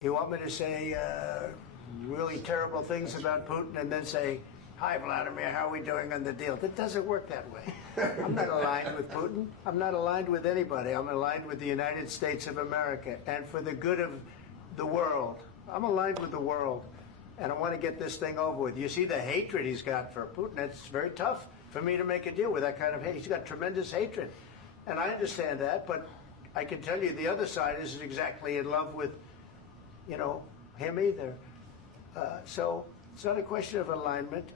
You want me to say really terrible things about Putin and then say, "Hi, Vladimir, how are we doing on the deal?" That doesn't work that way. I'm not aligned with Putin. I'm not aligned with anybody. I'm aligned with the United States of America and for the good of the world. I'm aligned with the world, and I want to get this thing over with. You see the hatred he's got for Putin. It's very tough for me to make a deal with that kind of hate. He's got tremendous hatred, and I understand that, but I can tell you the other side isn't exactly in love with, him either. So it's not a question of alignment.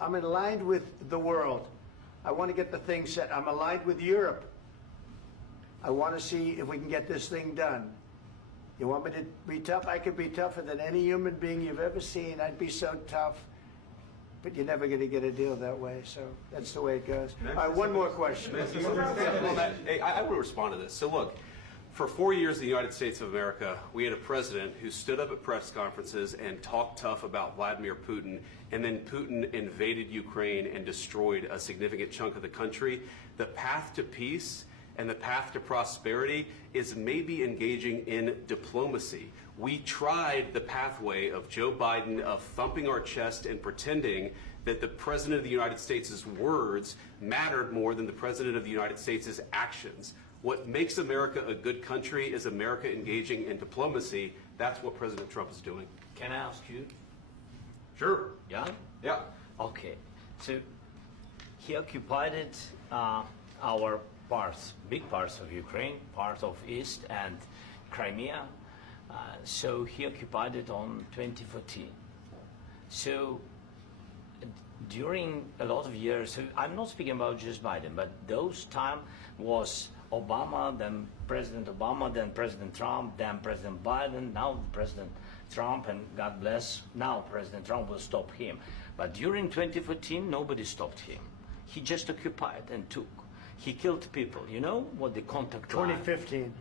I'm aligned with the world. I want to get the thing set. I'm aligned with Europe. I want to see if we can get this thing done. You want me to be tough? I could be tougher than any human being you've ever seen. I'd be so tough. But you're never going to get a deal that way. So that's the way it goes. All right, one more question. I will respond to this. So look, for 4 years in the United States of America, we had a president who stood up at press conferences and talked tough about Vladimir Putin, and then Putin invaded Ukraine and destroyed a significant chunk of the country. The path to peace and the path to prosperity is maybe engaging in diplomacy. We tried the pathway of Joe Biden, of thumping our chest and pretending that the President of the United States' words mattered more than the President of the United States' actions. What makes America a good country is America engaging in diplomacy. That's what President Trump is doing. Can I ask you? Sure. Yeah? Yeah. Okay. So he occupied our parts, big parts of Ukraine, part of East and Crimea. So he occupied it on 2014. So during a lot of years, so I'm not speaking about just Biden, but those time was Obama, then President Obama, then President Trump, then President Biden, now President Trump, and God bless, now President Trump will stop him. But during 2014, nobody stopped him. He just occupied and took. He killed people. You know what the contact line? 2015.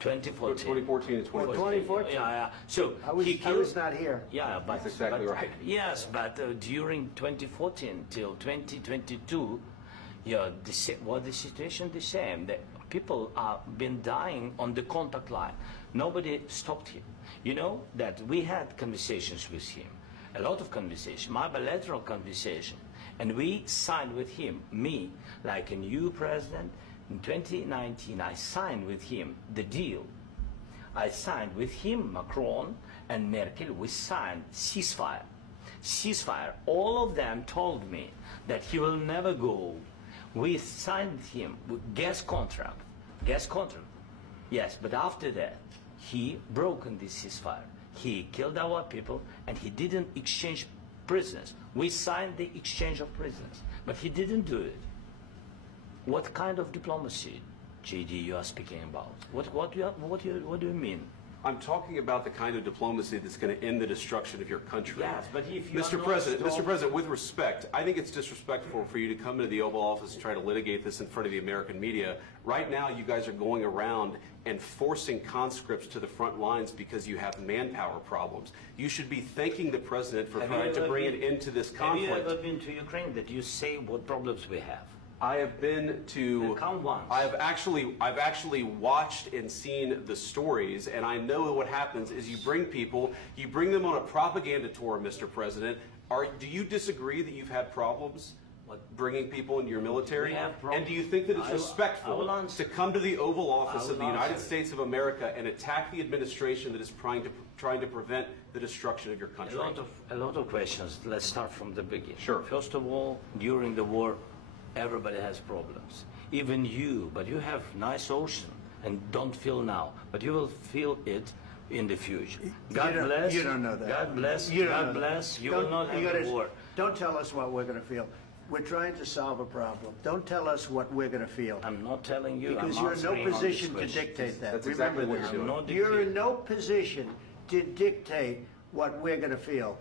2014. 2014 and 2015. 2014. Yeah. So I was not here. Yeah, but that's exactly right. Yes, but during 2014 till 2022, the situation the same. The people are been dying on the contact line. Nobody stopped him. You know that we had conversations with him, a lot of conversation, my bilateral conversation, and we signed with him, me, like a new president. In 2019, I signed with him the deal. I signed with him, Macron and Merkel, we signed ceasefire. Ceasefire. All of them told me that he will never go. We signed with him with gas contract. Gas contract. Yes, but after that, he broken this ceasefire. He killed our people and he didn't exchange prisoners. We signed the exchange of prisoners, but he didn't do it. What kind of diplomacy, JD, you are speaking about? What do you mean? I'm talking about the kind of diplomacy that's going to end the destruction of your country. Yes, but if you Mr. President, with respect, I think it's disrespectful for you to come into the Oval Office and try to litigate this in front of the American media. Right now, you guys are going around and forcing conscripts to the front lines because you have manpower problems. You should be thanking the President for trying to bring an end to this conflict. Have you ever been to Ukraine that you say what problems we have? I have been to. Count once. I've actually watched and seen the stories, and I know what happens is you bring them on a propaganda tour, Mr. President. Do you disagree that you've had problems bringing people into your military? And do you think that it's respectful to come to the Oval Office of the United States of America and attack the administration that is trying to prevent the destruction of your country? A lot of questions. Let's start from the beginning. Sure. First of all, during the war, everybody has problems, even you, but you have nice ocean and don't feel now, but you will feel it in the future. God bless. You don't know that. God bless. God bless. You will not have the war. Don't tell us what we're going to feel. We're trying to solve a problem. Don't tell us what we're going to feel. I'm not telling you. Because you're in no position to dictate that. That's exactly what you're doing. You're in no position to dictate what we're going to feel.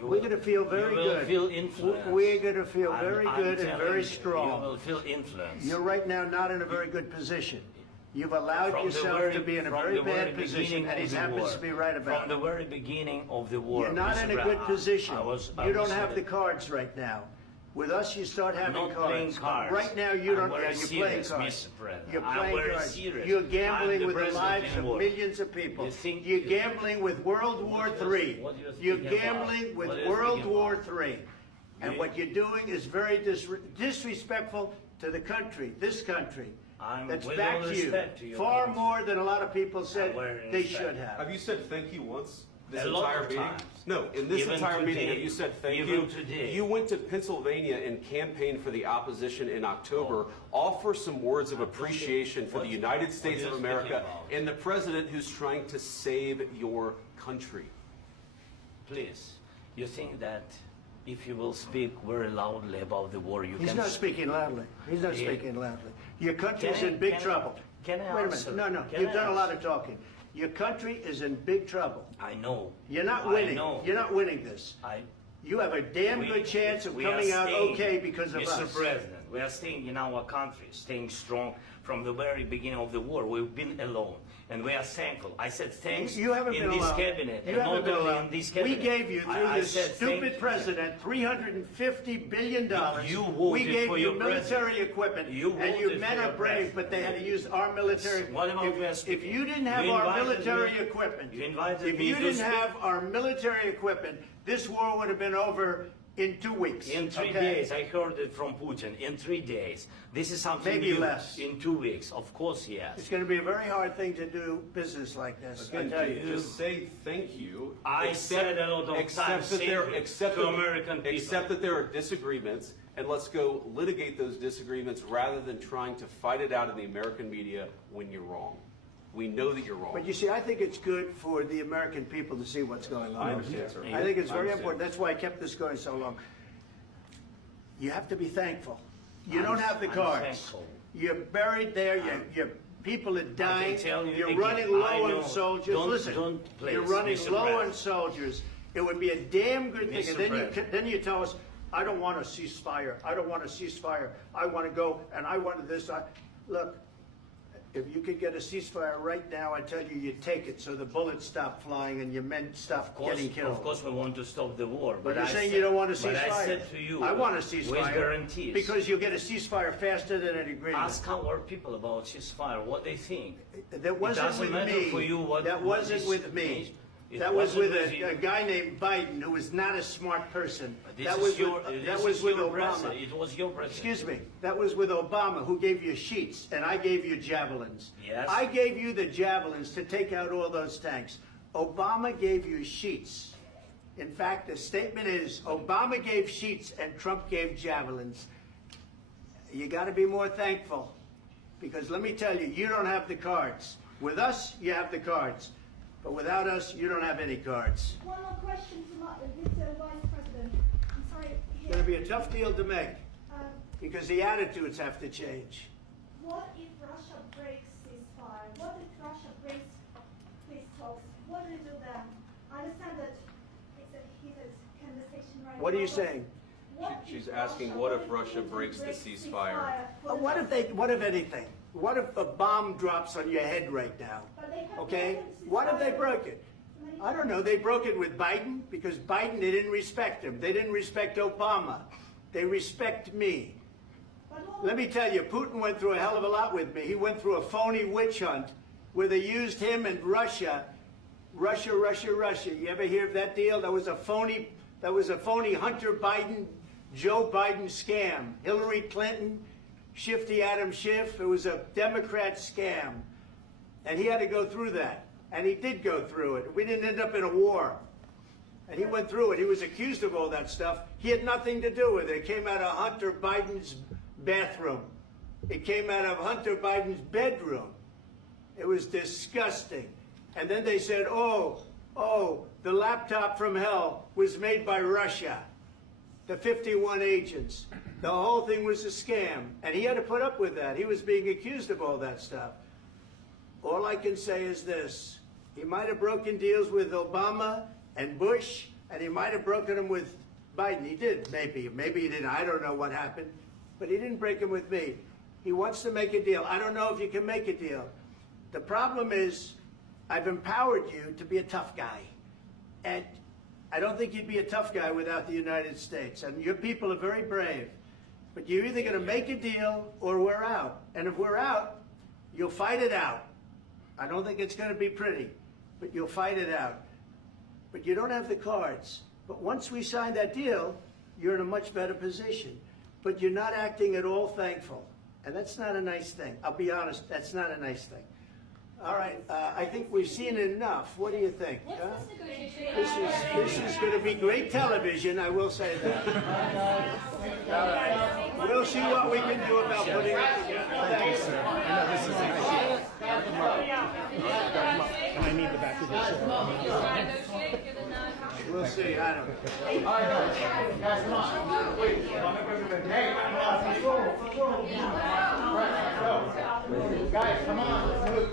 We're going to feel very good. You will feel influence. We're going to feel very good and very strong. You will feel influence. You're right now not in a very good position. You've allowed yourself to be in a very bad position, and he happens to be right about it. From the very beginning of the war. You're not in a good position. You don't have the cards right now. With us, you start having Not cards. playing cards. Right now, you don't. I'm very You're playing serious, cards. Mr. President. You're I'm playing very cards. serious. You're I'm gambling the with the president lives in of war. millions of people. You think- You're gambling with World War III. what do you think You're about? gambling with What do you World think War about? III. And You- what you're doing is very disrespectful to the country, this country. I'm That's with back all to you. respect to your Far country. more than a lot of people said very they respect. should have. Have you said thank you once this A lot entire of meeting? times. No, in this Even entire meeting, today. have you said thank Even you? today. You went to Pennsylvania and campaigned for the opposition in October. Offer some words of appreciation for the United States are of you America speaking about? and the president who's trying to save your country. Please, you think that if you will speak very loudly about the war, you He's can... not speaking loudly. He's not Yeah. speaking loudly. Your country's Can I- in big can I- trouble. can I Wait a answer? minute. No, Can you've I done a lot answer? of talking. Your country is in big trouble. I know. You're not I winning. know. You're not winning this. You have a damn We- good chance of we are coming out staying, okay because of Mr. us. President, we are staying in our country, staying strong from the very beginning of the war. We've been alone, and we are thankful. I said thanks You haven't in been this alone. cabinet, You and haven't not been only alone. in this We cabinet. gave you, through I this said thank stupid you. president, $350 billion. You voted we gave for you your military president. equipment, You and your voted men for are your brave, president. but they had to use our military. What about we are If speaking? you didn't have You our invited military me- equipment, you invited if me you to didn't speak. have our military equipment, this war would have been over in 2 weeks. In 3 okay? days, I heard it from Putin. In 3 days, this is something Maybe new. less. In 2 weeks, of course, yes. It's going to be a very hard thing to do business like this. I Again, tell you. just say thank you. I said a lot of accept times that there- thank you accept to that- American people. Accept that there are disagreements, and let's go litigate those disagreements rather than trying to fight it out in the American media when you're wrong. We know that you're wrong. But you see, I think it's good for the American people to see what's going on. I understand, sir. I think it's I very understand. important. That's why I kept this going so long. You have to be thankful. You I'm- don't have the I'm cards. thankful. You're buried there. Your people are dying. tell you You're again, running I low know. on soldiers. Don't- Listen, don't please, you're running Mr. low on President. soldiers. It would be a damn good thing. Mr. And then President. then you tell us, I don't want a ceasefire. I don't want a ceasefire. I want to go and I want this. Look, if you could get a ceasefire right now, I tell you, you take it so the bullets stop flying and your men stop getting killed. Of course, we want to stop the war. But you're I saying said- you don't want a ceasefire. But I said to you, I want a with ceasefire. guarantees. Because you'll get a ceasefire faster than an agreement. Ask our people about ceasefire, what they think. That wasn't doesn't with matter me. for you what- That what wasn't is- with me. It That was wasn't with with you. a guy named Biden, who was not a smart person. This That is was your, with, this that is was with your Obama. president. It was your president. Excuse me. That was with Obama, who gave you sheets, and I gave you javelins. Yes. I gave you the javelins to take out all those tanks. Obama gave you sheets. In fact, the statement is Obama gave sheets and Trump gave javelins. You got to be more thankful, because let me tell you, you don't have the cards. With us, you have the cards. But without us, you don't have any cards. One more question to Mr. Vice President. I'm sorry. It's going to be a tough deal to make, Um, because the attitudes have to change. what if Russia breaks ceasefire? What if Russia breaks peace talks? What do you do then? I understand that it's a heated conversation right now. What are you but saying? what She's if asking, what if Russia breaks the ceasefire? What if anything? What if a bomb drops on your head right now? But they have Okay? broken the What if they ceasefire broke it? many I don't know. They broke it with Biden, because Biden, they didn't respect him. They didn't respect Obama. They respect me. But what Let me tell you, Putin went through a hell of a lot with me. He went through a phony witch hunt where they used him and Russia. Russia. You ever hear of that deal? That was a phony Hunter Biden, Joe Biden scam. Hillary Clinton, Shifty Adam Schiff. It was a Democrat scam. And he had to go through that. And he did go through it. We didn't end up in a war. And he went through it. He was accused of all that stuff. He had nothing to do with it. It came out of Hunter Biden's bathroom. It came out of Hunter Biden's bedroom. It was disgusting. And then they said, oh, the laptop from hell was made by Russia. The 51 agents. The whole thing was a scam. And he had to put up with that. He was being accused of all that stuff. All I can say is this. He might have broken deals with Obama and Bush, and he might have broken them with Biden. He did, maybe. Maybe he didn't. I don't know what happened. But he didn't break them with me. He wants to make a deal. I don't know if you can make a deal. The problem is, I've empowered you to be a tough guy. And I don't think you'd be a tough guy without the United States. And your people are very brave. But you're either going to make a deal or we're out. And if we're out, you'll fight it out. I don't think it's going to be pretty, but you'll fight it out. But you don't have the cards. But once we sign that deal, you're in a much better position. But you're not acting at all thankful. And that's not a nice thing. I'll be honest, that's not a nice thing. All right, I think we've seen enough. What do you think? What's this negotiation? This is going to be great television, I will say that. All right. We'll see what we can do about putting it together. Thank you, sir. I know this is nice. And I need the back of the chair. We'll see, I don't know. Guys, come on. Wait. Hey, guys, come on. Let's move.